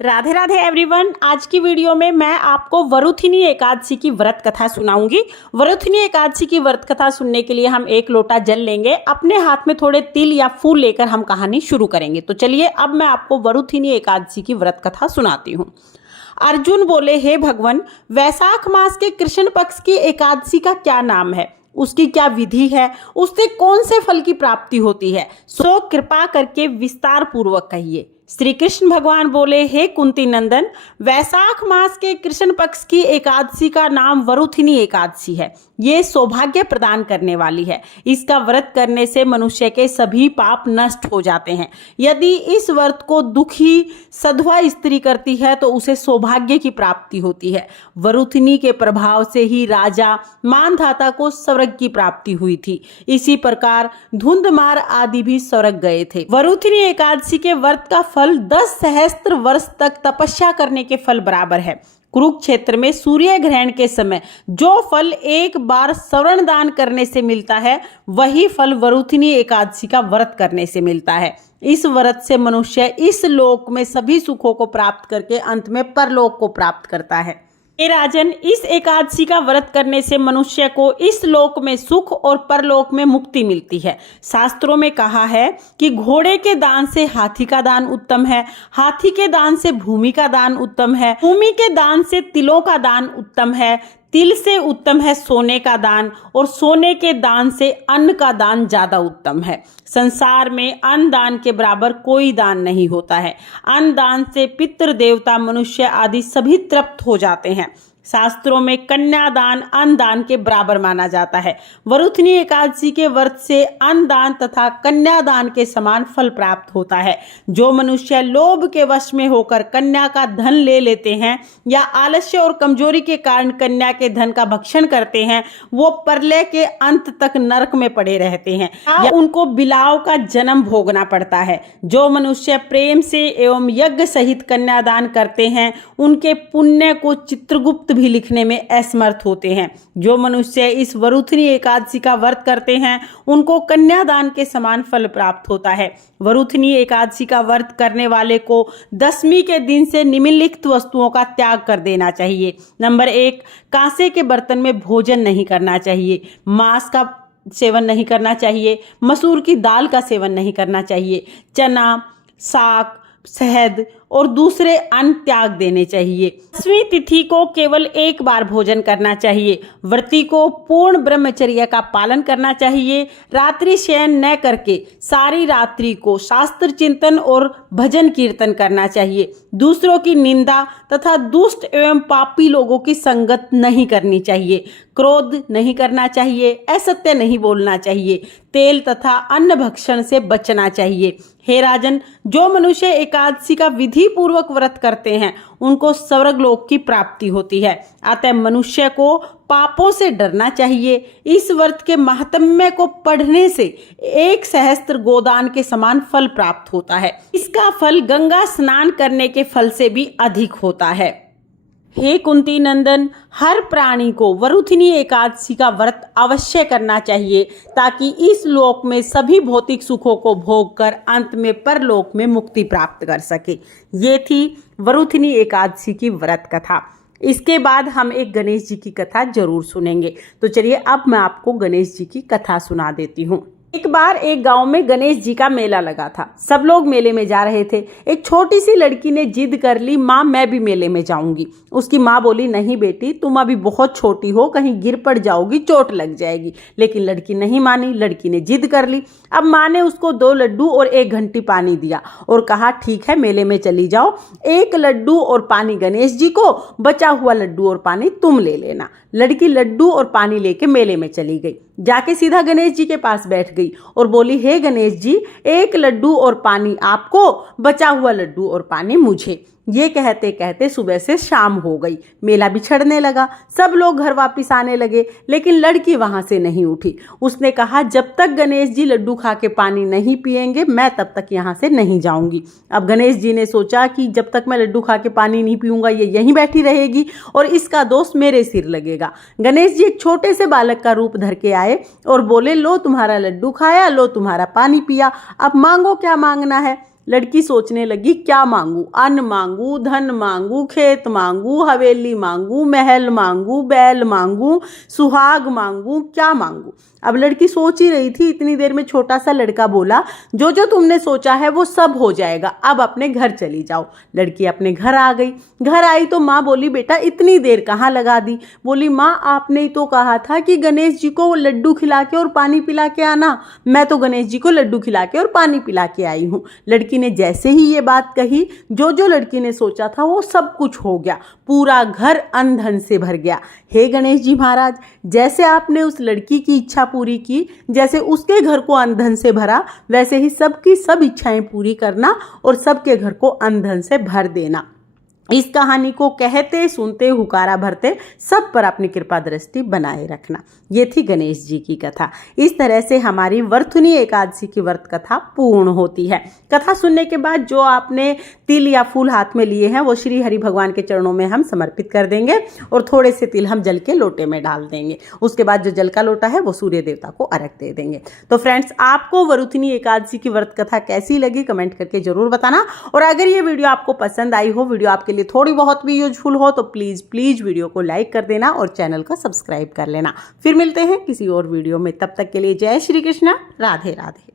Radhe Radhe everyone. आज की video में मैं आपको वरुथिनी एकादशी की व्रत कथा सुनाऊंगी। वरुथिनी एकादशी की व्रत कथा सुनने के लिए हम 1 लोटा जल लेंगे, अपने हाथ में थोड़े तिल या फूल लेकर हम कहानी शुरू करेंगे। तो चलिए अब मैं आपको वरुथिनी एकादशी की व्रत कथा सुनाती हूँ। अर्जुन बोले, हे भगवान, वैशाख मास के कृष्ण पक्ष की एकादशी का क्या नाम है, उसकी क्या विधि है, उससे कौन से फल की प्राप्ति होती है, सो कृपा करके विस्तार पूर्वक कहिए। श्री कृष्ण भगवान बोले, हे कुंती नंदन, वैशाख मास के कृष्ण पक्ष की एकादशी का नाम वरुथिनी एकादशी है। ये सौभाग्य प्रदान करने वाली है। इसका व्रत करने से मनुष्य के सभी पाप नष्ट हो जाते हैं। यदि इस व्रत को दुखी सधवा स्त्री करती है तो उसे सौभाग्य की प्राप्ति होती है। वरुथिनी के प्रभाव से ही राजा मानधाता को स्वर्ग की प्राप्ति हुई थी। इसी प्रकार धुंधमार आदि भी स्वर्ग गए थे। वरुथिनी एकादशी के व्रत का फल 10 सहस्त्र वर्ष तक तपस्या करने के फल बराबर है। कुरुक्षेत्र में सूर्य ग्रहण के समय जो फल एक बार श्रवण दान करने से मिलता है, वही फल वरुथिनी एकादशी का व्रत करने से मिलता है। इस व्रत से मनुष्य इस लोक में सभी सुखों को प्राप्त करके अंत में परलोक को प्राप्त करता है। हे राजन, इस एकादशी का व्रत करने से मनुष्य को इस लोक में सुख और परलोक में मुक्ति मिलती है। शास्त्रों में कहा है कि घोड़े के दान से हाथी का दान उत्तम है, हाथी के दान से भूमि का दान उत्तम है, भूमि के दान से तिलों का दान उत्तम है, तिल से उत्तम है सोने का दान, और सोने के दान से अन्न का दान ज्यादा उत्तम है। संसार में अन्न दान के बराबर कोई दान नहीं होता है। अन्न दान से पितृ देवता मनुष्य आदि सभी तृप्त हो जाते हैं। शास्त्रों में कन्यादान अन्न दान के बराबर माना जाता है। वरुथिनी एकादशी के व्रत से अन्न दान तथा कन्यादान के समान फल प्राप्त होता है। जो मनुष्य लोभ के वश में होकर कन्या का धन ले लेते हैं या आलस्य और कमजोरी के कारण कन्या के धन का भक्षण करते हैं, वो प्रलय के अंत तक नरक में पड़े रहते हैं या उनको बिलाव का जन्म भोगना पड़ता है। जो मनुष्य प्रेम से एवं यज्ञ सहित कन्यादान करते हैं, उनके पुण्य को चित्रगुप्त भी लिखने में असमर्थ होते हैं। जो मनुष्य इस वरुथिनी एकादशी का व्रत करते हैं, उनको कन्यादान के समान फल प्राप्त होता है। वरुथिनी एकादशी का व्रत करने वाले को दशमी के दिन से निम्नलिखित वस्तुओं का त्याग कर देना चाहिए। नंबर 1, कांसे के बर्तन में भोजन नहीं करना चाहिए, मांस का सेवन नहीं करना चाहिए, मसूर की दाल का सेवन नहीं करना चाहिए, चना, साग, शहद और दूसरे अन्न त्याग देने चाहिए। 10वीं तिथि को केवल एक बार भोजन करना चाहिए। व्रती को पूर्ण ब्रह्मचर्य का पालन करना चाहिए। रात्रि शयन न करके सारी रात्रि को शास्त्र चिंतन और भजन कीर्तन करना चाहिए। दूसरों की निंदा तथा दुष्ट एवं पापी लोगों की संगत नहीं करनी चाहिए। क्रोध नहीं करना चाहिए, असत्य नहीं बोलना चाहिए, तेल तथा अन्न भक्षण से बचना चाहिए। हे राजन, जो मनुष्य एकादशी का विधि पूर्वक व्रत करते हैं, उनको स्वर्ग लोक की प्राप्ति होती है। अतः मनुष्य को पापों से डरना चाहिए। इस व्रत के महात्म्य को पढ़ने से 1 सहस्त्र गोदान के समान फल प्राप्त होता है। इसका फल गंगा स्नान करने के फल से भी अधिक होता है। हे कुंती नंदन, हर प्राणी को वरुथिनी एकादशी का व्रत अवश्य करना चाहिए, ताकि इस लोक में सभी भौतिक सुखों को भोग कर अंत में परलोक में मुक्ति प्राप्त कर सके। ये थी वरुथिनी एकादशी की व्रत कथा। इसके बाद हम एक गणेश जी की कथा जरूर सुनेंगे। तो चलिए अब मैं आपको गणेश जी की कथा सुना देती हूँ। एक बार एक गांव में गणेश जी का मेला लगा था। सब लोग मेले में जा रहे थे। एक छोटी सी लड़की ने जिद कर ली, माँ मैं भी मेले में जाऊंगी। उसकी माँ बोली, नहीं बेटी, तुम अभी बहुत छोटी हो, कहीं गिर पड़ जाओगी, चोट लग जाएगी। लेकिन लड़की नहीं मानी। लड़की ने जिद कर ली। अब माँ ने उसको 2 लड्डू और 1 घंटी पानी दिया और कहा, ठीक है मेले में चली जाओ, 1 लड्डू और पानी गणेश जी को, बचा हुआ लड्डू और पानी तुम ले लेना। लड़की लड्डू और पानी लेके मेले में चली गई। जाके सीधा गणेश जी के पास बैठ गई और बोली, हे गणेश जी, 1 लड्डू और पानी आपको, बचा हुआ लड्डू और पानी मुझे। ये कहते कहते सुबह से शाम हो गई। मेला बिछड़ने लगा। सब लोग घर वापस आने लगे, लेकिन लड़की वहां से नहीं उठी। उसने कहा, जब तक गणेश जी लड्डू खा के पानी नहीं पिएंगे, मैं तब तक यहाँ से नहीं जाऊंगी। अब गणेश जी ने सोचा कि जब तक मैं लड्डू खा के पानी नहीं पीऊंगा, ये यहीं बैठी रहेगी और इसका दोष मेरे सिर लगेगा। गणेश जी एक छोटे से बालक का रूप धर के आए और बोले, लो तुम्हारा लड्डू खाया, लो तुम्हारा पानी पिया, अब मांगो क्या मांगना है। लड़की सोचने लगी क्या मांगू, अन्न मांगू, धन मांगू, खेत मांगू, हवेली मांगू, महल मांगू, बैल मांगू, सुहाग मांगू, क्या मांगू। अब लड़की सोच ही रही थी, इतनी देर में छोटा सा लड़का बोला, जो जो तुमने सोचा है वो सब हो जाएगा, अब अपने घर चली जाओ। लड़की अपने घर आ गई। घर आई तो माँ बोली, बेटा इतनी देर कहाँ लगा दी। बोली, माँ आपने ही तो कहा था कि गणेश जी को लड्डू खिला के और पानी पिला के आना, मैं तो गणेश जी को लड्डू खिला के और पानी पिला के आई हूँ। लड़की ने जैसे ही ये बात कही, जो जो लड़की ने सोचा था वो सब कुछ हो गया, पूरा घर अन्न धन से भर गया। हे गणेश जी महाराज, जैसे आपने उस लड़की की इच्छा पूरी की, जैसे उसके घर को अन्न धन से भरा, वैसे ही सबकी सब इच्छाएं पूरी करना और सबके घर को अन्न धन से भर देना। इस कहानी को कहते सुनते हुकारा भरते सब पर अपनी कृपा दृष्टि बनाए रखना। ये थी गणेश जी की कथा। इस तरह से हमारी वरुथनी एकादशी की व्रत कथा पूर्ण होती है। कथा सुनने के बाद जो आपने तिल या फूल हाथ में लिए हैं वो श्री हरि भगवान के चरणों में हम समर्पित कर देंगे और थोड़े से तिल हम जल के लोटे में डाल देंगे। उसके बाद जो जल का लोटा है वो सूर्य देवता को अर्घ दे देंगे। तो फ्रेंड्स, आपको वरुथनी एकादशी की व्रत कथा कैसी लगी कमेंट करके जरूर बताना। और अगर ये वीडियो आपको पसंद आई हो, वीडियो आपके लिए थोड़ी बहुत भी यूजफुल हो, तो प्लीज वीडियो को लाइक कर देना और चैनल को सब्सक्राइब कर लेना। फिर मिलते हैं किसी और वीडियो में, तब तक के लिए जय श्री कृष्णा, राधे राधे।